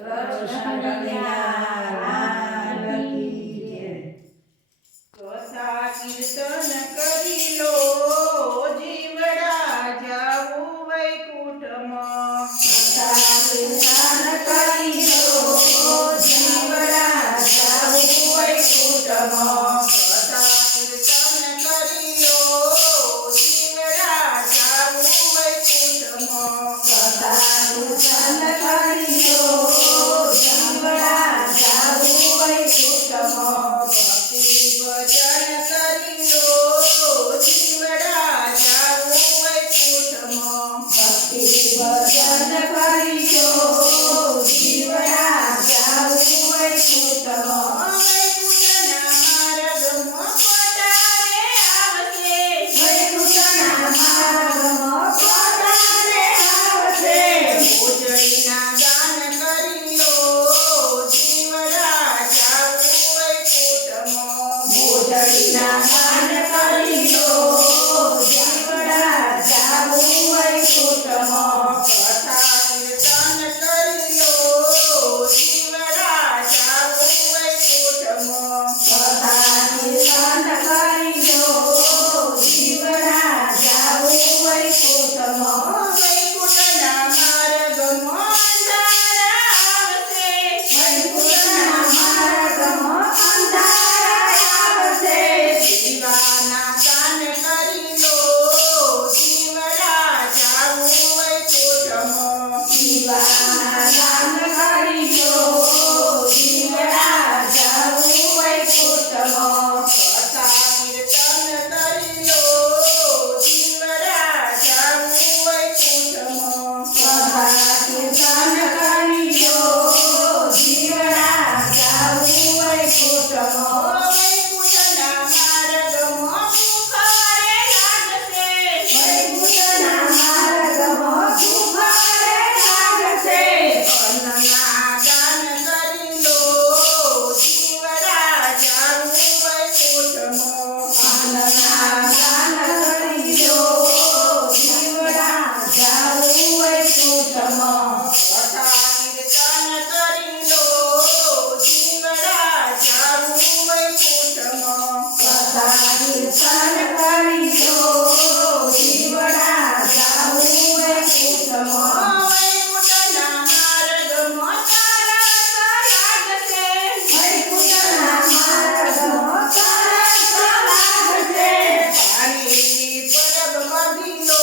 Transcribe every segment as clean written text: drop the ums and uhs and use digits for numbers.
કૃષ્ણ કનૈયા લાલ કી જય. કથા કીર્તન કરી લો જીવડા જાવું વૈકુંઠમાં. કથા કીર્તન કરી લો જીવડા જાવું વૈકુંઠમાં. કથા કીર્તન કરી લો જીવડા જાવું વૈકુંઠમાં. કથા કીર્તન કરી લો જીવડા જાવું વૈકુંઠમાં. ભક્તિ ભજન કરી લો જીવડા જાવું વૈકુંઠમાં. ભક્તિ ભજન કરી લો જીવડા જાવું વૈકુંઠમાં. વૈકુંઠના માર્ગમાં પધારે આવશે. વૈકુંઠના માર્ગમાં પધારે આવશે. ભોજડીના દાન કરી લો જીવડા જાવું વૈકુંઠમાં. ભોજડીના દાન કરી લો જીવડા જાવું વૈકુંઠમાં. કથા કીર્તન કરી લો જીવડા જાવું વૈકુંઠમાં. કથા કીર્તન કરી લો જીવડા જાવું વૈકુંઠમાં. વૈકુંઠના માર્ગમાં અંધારા આવશે. વૈકુંઠના માર્ગમાં અંધારા આવશે. દીવાના દાન કરી લો જીવડા જાવું વૈકુંઠમાં. દીવાના દાન કરી લો જીવડા જાવું વૈકુંઠમાં. કથા કીર્તન કરી લો જીવડા જાવું વૈકુંઠમાં. કથા કીર્તન કરી લો જીવડા જાવું વૈકુંઠમાં. વૈકુંઠના માર્ગમાં ભૂખ લાગશે. વૈકુંઠના માર્ગમાં ભૂખ લાગશે. અન્નના દાન કરી લો જીવડા જાવું વૈકુંઠમાં. અન્નના દાન કરી લો જીવડા જાવું વૈકુંઠમાં. કથા કીર્તન કરી લો જીવડા જાવું વૈકુંઠમાં. કથા કીર્તન કરી લો જીવડા જાવું વૈકુંઠમાં. વૈકુંઠના માર્ગમાં તરસ લાગશે. વૈકુંઠના માર્ગમાં તરસ લાગશે. પાણીની પરબ બાંધી લો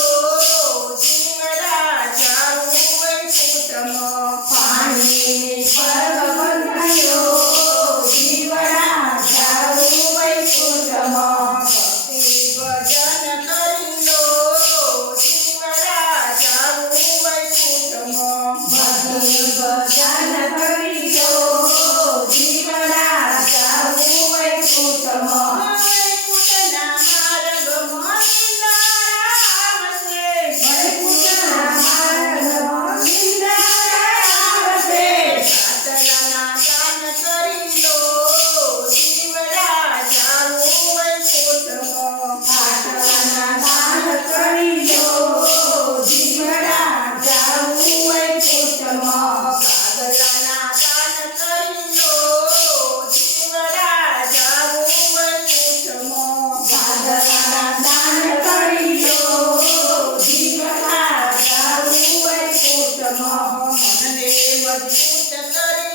જીવડા જાવું વૈકુંઠમાં. પાણીની પરબ બંધાયો જીવડા જાવું વૈકુંઠમાં. ભક્તિ ભજન કરી લો જીવડા જાવું વૈકુંઠમાં. ભક્તિ ભજન કરી લો જીવડા જાવું વૈકુંઠમાં. વૈકુંઠના માર્ગમાં નિંદારા આવશે. વૈકુંઠના માર્ગમાં નિંદારા આવશે. પાતળાના દાન કરી લો જીવડા જાવું વૈકુંઠમાં. પાટલાના દાન કરી લો જીવડા જાવું વૈકુંઠમાં. કાગલાના દાન કરી લો જીવડા જાવું વૈકુંઠમાં. પાટલાના દાન કરી લો જીવડા જાવું વૈકુંઠમાં. મનને મજબૂત કરી